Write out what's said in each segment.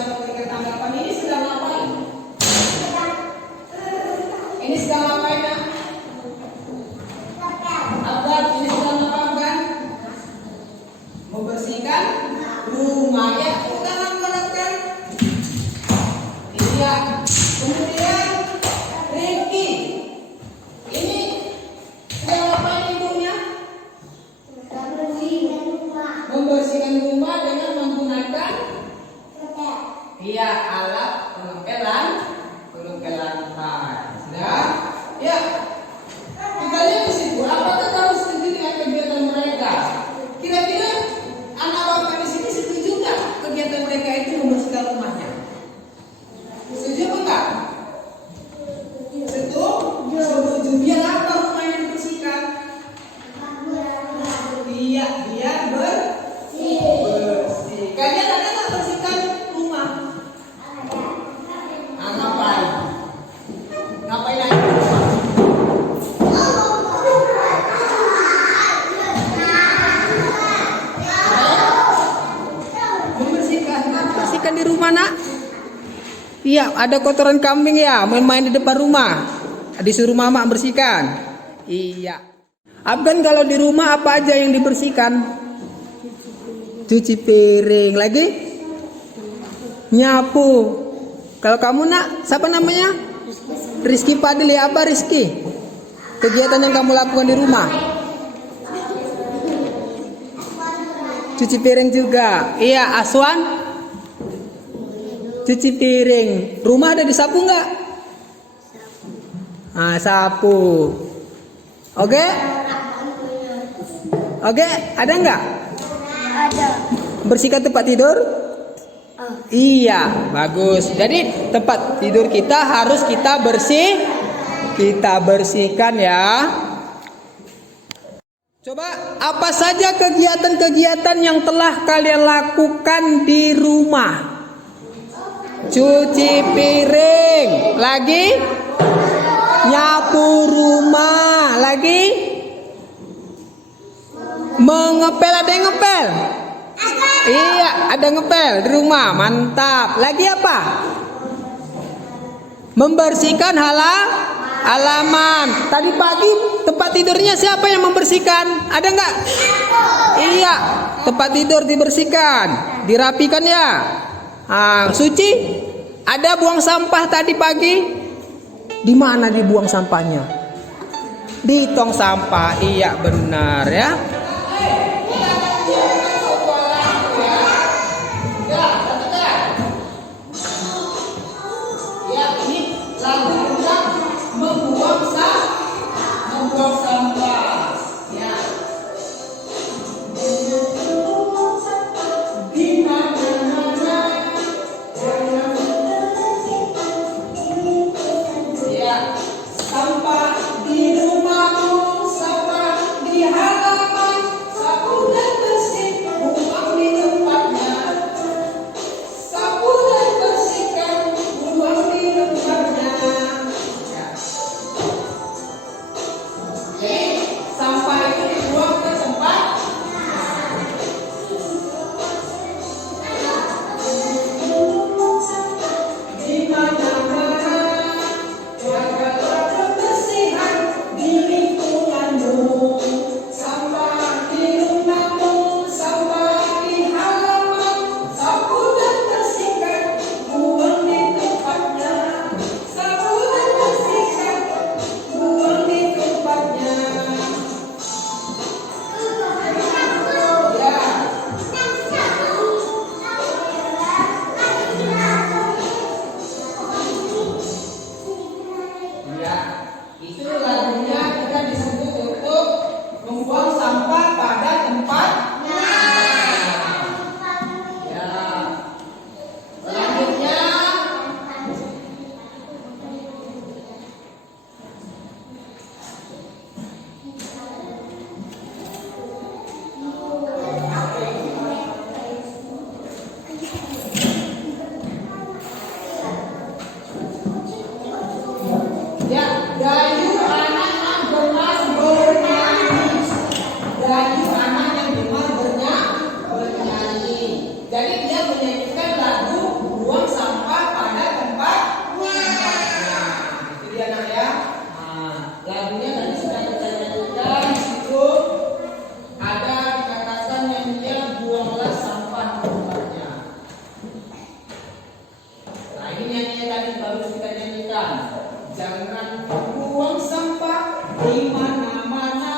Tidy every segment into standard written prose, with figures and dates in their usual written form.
sedang memberikan tanggapan. Ini sedang ngapain? Ini sedang ngapain, nak? Abang, ini sedang ngapain? Membersihkan rumah ya. Udah mengharapkan. Iya. Kemudian Ricky. Ini sedang ngapain ibunya? Membersihkan rumah dengan menggunakan alat pengempelan lantai. Sudah? Ya. Kalian di situ, apakah kamu setuju dengan kegiatan mereka? Kira-kira anak bapak di sini setuju nggak kegiatan mereka itu membersihkan rumahnya? Setuju apa enggak? Setuju. Biar apa rumahnya dibersihkan? Biar bersih. Kalian ada nggak bersihkan rumah? Ngapain aja di rumah? Membersihkan di rumah, nak? Iya, ada kotoran kambing ya, main-main di depan rumah. Disuruh mama bersihkan. Iya. Abgan kalau di rumah apa aja yang dibersihkan? Cuci piring, lagi nyapu. Kalau kamu, nak, siapa namanya? Rizky Padli. Apa Rizky? Kegiatan yang kamu lakukan di rumah? Cuci piring juga. Iya, Aswan? Cuci piring. Rumah ada disapu nggak? Ah, sapu. Oke? Oke, ada nggak? Ada. Bersihkan tempat tidur? Iya, bagus. Jadi tempat tidur kita harus kita bersihkan ya. Coba apa saja kegiatan-kegiatan yang telah kalian lakukan di rumah? Cuci piring, lagi nyapu rumah, lagi mengepel. Ada yang ngepel? Iya, ada ngepel di rumah. Mantap. Lagi apa? Membersihkan halaman. Tadi pagi tempat tidurnya siapa yang membersihkan? Ada nggak? Iya, tempat tidur dibersihkan, dirapikan ya. Suci, ada buang sampah tadi pagi? Di mana dibuang sampahnya? Di tong sampah. Iya, benar ya. Membuang sampah. Ya. Di mana-mana. Ya. Sampah di rumahmu, sampah di halaman tadi baru kita nyanyikan. Jangan buang sampah di mana-mana.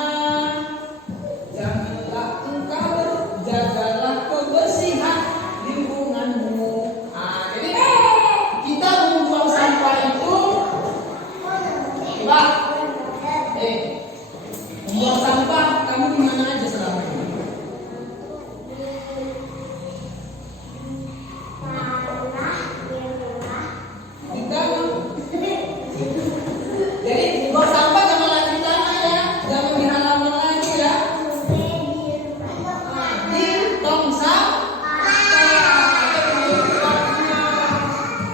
Janganlah engkau jagalah kebersihan lingkunganmu. Jadi kita membuang sampah itu, coba, membuang sampah kamu di mana aja selama ini? Jadi buang sampah jangan lagi di tanah ya, jangan di halaman lagi ya. Di tong sampah.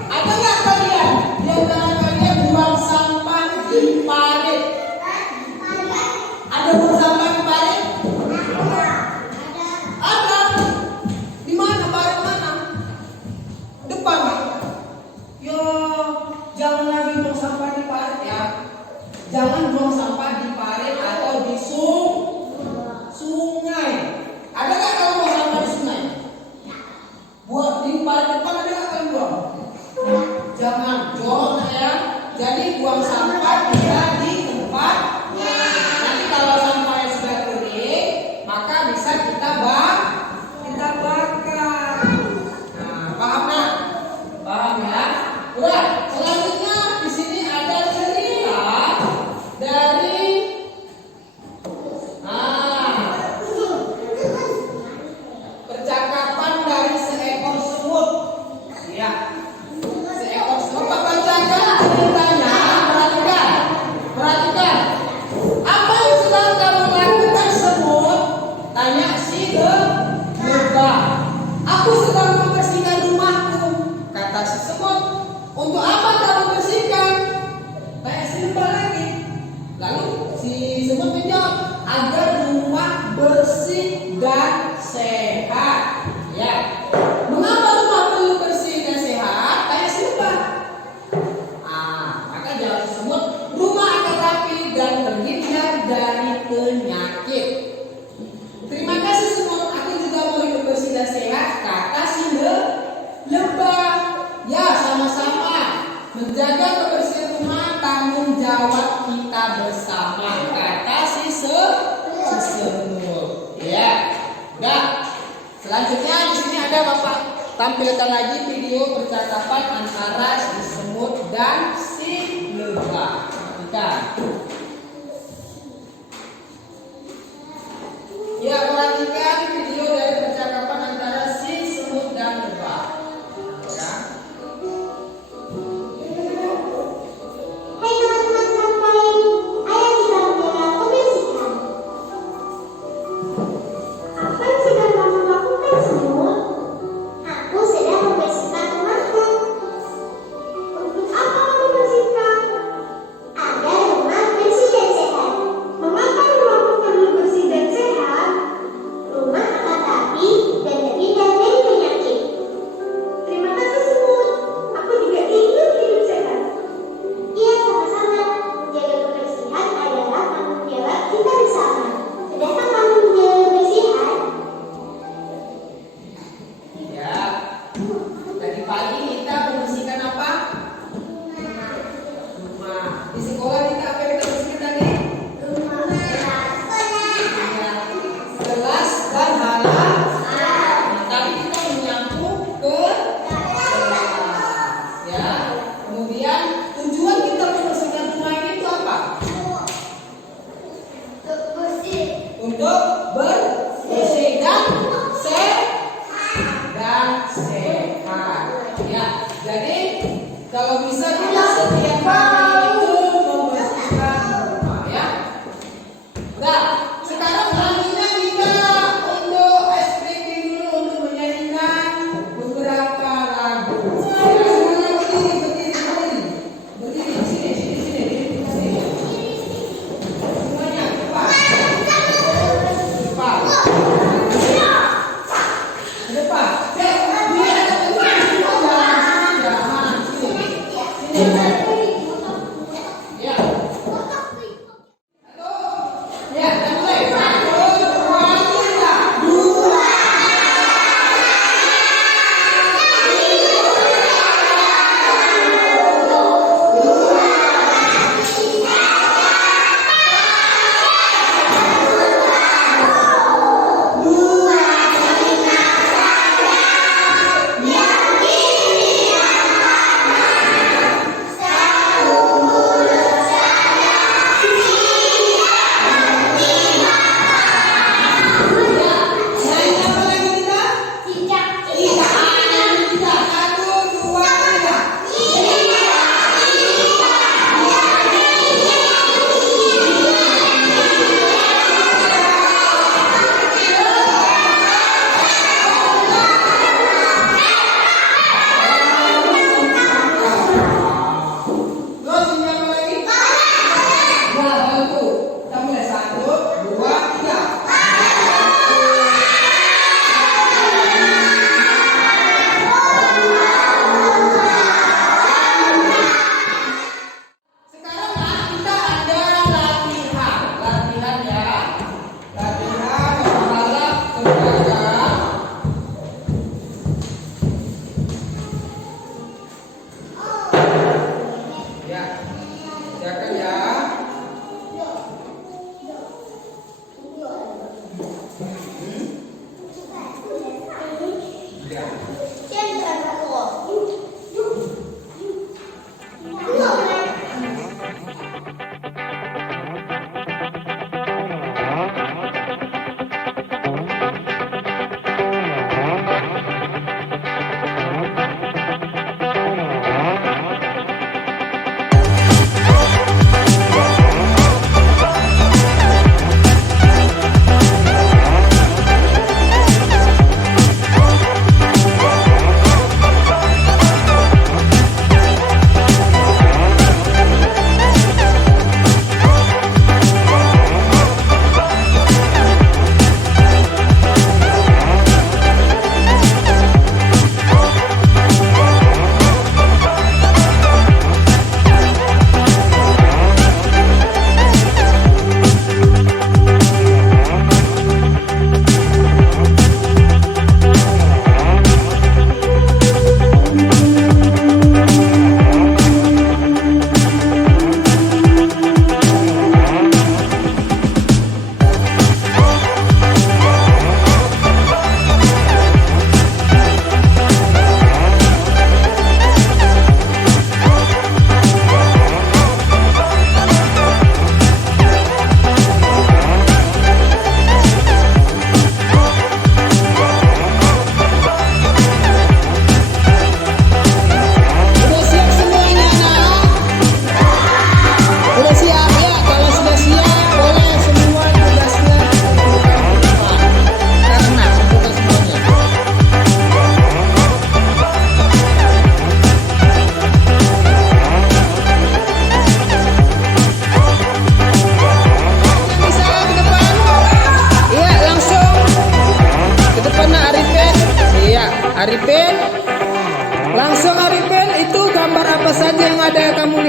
Ada nggak kalian di antara kalian buang sampah di parit? Ada buang sampah di parit? Ada. Di mana parit mana? Depan. Yo, jangan lagi buang sampah di parit ya. Jangan buang sampah di parit atau di sungai. Ada nggak kalau buang sampah di sungai? Buat di parit depan ada nggak kalian buang? Jangan, jangan ya. Jadi buang sampah bisa di tempat. Nanti kalau sampahnya sudah kering, maka bisa kita bakar. Nah, paham nggak? Paham ya? Udah. Selanjutnya di sini ada cerita dari percakapan dari seekor semut. Ya. Seekor semut. Bapak bacakan ceritanya. Perhatikan. Apa yang sedang kamu lakukan semut? Tanya si lebah. Aku sedang membersihkan rumahku, kata si semut. Untuk apa kamu bersihkan? Tanya si lebah lagi. Lalu si semut menjawab, agar rumah bersih dan sehat. Ya. Mengapa rumah perlu bersih dan sehat? Tanya si lebah. Maka jawab si semut, rumah akan rapi dan terhindar dari penyakit. Terima kasih semut, aku juga mau hidup bersih dan sehat, kata si lebah. Ya, sama-sama. Menjaga kebersihan rumah tanggung jawab kita bersama, kata si semut. Ya, udah. Selanjutnya di sini ada Bapak tampilkan lagi video percakapan antara si semut dan si lebah. Perhatikan. Ya, perhatikan video dari percakapan antara si semut dan lebah. Ya. Hai teman-teman santai, ayah sedang menjaga kebersihan. Apa yang sedang kamu lakukan semut? Aku sedang membersihkan rumahku. Untuk apa kamu bersihkan? Agar rumah bersih dan sehat. Mengapa rumahku perlu bersih dan sehat? Rumah akan rapi dan terhindar dari penyakit. Terima kasih semut. Aku juga ingin hidup sehat. Iya, sama-sama. Jaga kebersihan adalah tanggung jawab kita bersama. Sudahkah kamu menjaga kebersihan? Ya. Tadi pagi kita membersihkan apa? Rumah. Di sekolah kita apa yang kita bersihkan tadi? Rumah sekolah. Ya. Kelas dan halaman. Tadi kita menyapu ke kelas. Ya. Kemudian tujuan kita membersihkan rumah ini itu apa? Untuk bersih. Untuk bersih dan sehat. Ya. Jadi kalau bisa kita setiap hari itu membersihkan rumah ya. Nah, sekarang selanjutnya kita untuk SPT dulu untuk menyanyikan beberapa lagu. Semuanya berdiri, sini. Semuanya cepat. Depan. Dia ada sini.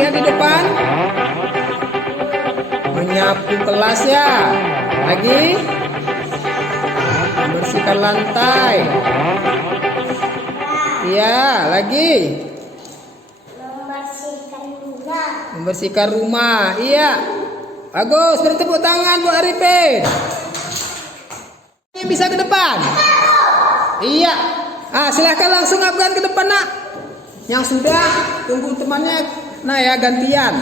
yang di depan? Menyapu kelas ya. Lagi? Membersihkan lantai. Iya, lagi? Membersihkan rumah. Iya. Bagus, beri tepuk tangan buat Arifin. Ini bisa ke depan? Iya. Silahkan langsung Afgan ke depan, nak. Yang sudah, tunggu temannya. Nah ya, gantian.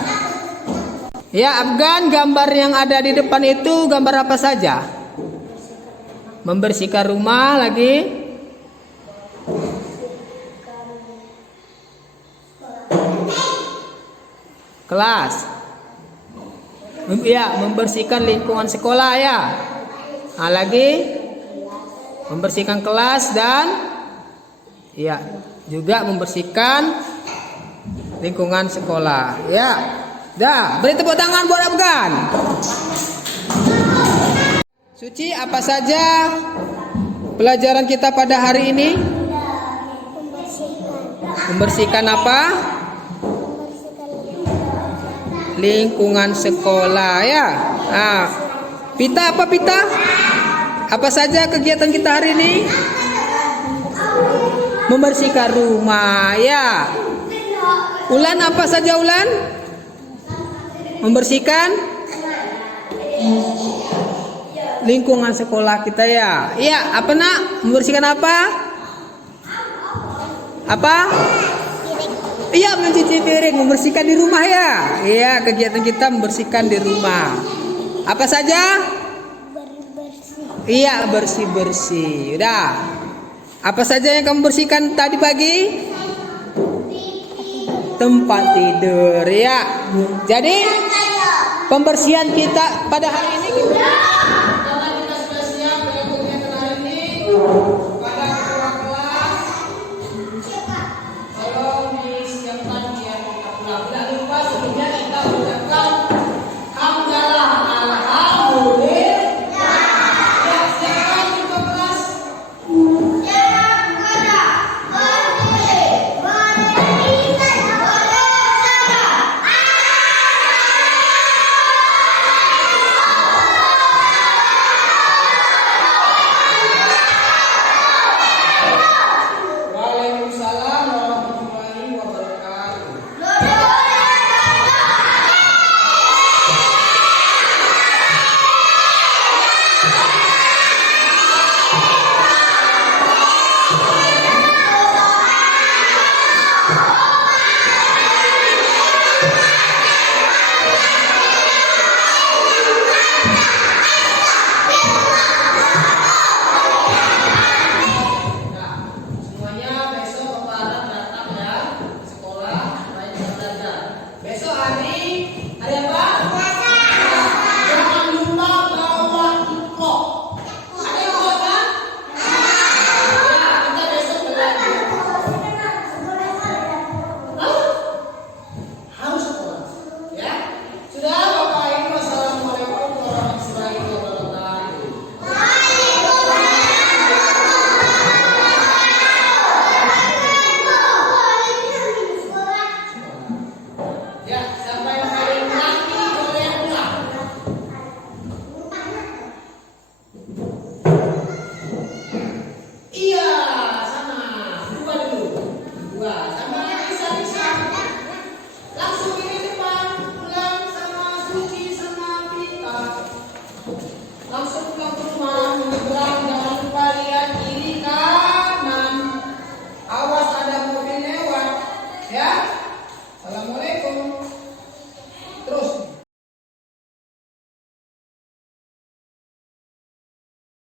Ya, Afgan, gambar yang ada di depan itu gambar apa saja? Membersihkan rumah, lagi? Kelas. Ya, membersihkan lingkungan sekolah ya. Lagi? Membersihkan kelas dan ya, juga membersihkan lingkungan sekolah. Ya. Dah, beri tepuk tangan buat Afgan. Suci, apa saja pelajaran kita pada hari ini? Membersihkan apa? Lingkungan sekolah ya. Pita apa Pita? Apa saja kegiatan kita hari ini? Membersihkan rumah ya. Ulan apa saja Ulan? Membersihkan lingkungan sekolah kita ya. Iya, apa nak? Membersihkan apa? Apa? Iya, mencuci piring, membersihkan di rumah ya. Iya, kegiatan kita membersihkan di rumah. Apa saja? Iya, bersih-bersih. Udah. Apa saja yang kamu bersihkan tadi pagi? Tempat tidur ya. Jadi pembersihan kita pada hari ini kita sudah siap dengan kegiatan hari ini. Pada ketua kelas tolong disiapkan biar kita pulang. Tidak lupa sebelumnya kita ucapkan hamdalah alhamdulillah. Ya, siapkan ketua kelas. Waalaikumsalam warahmatullahi wabarakatuh. Semuanya besok Bapak harap datang ya sekolah supaya bisa belajar. Besok hari apa?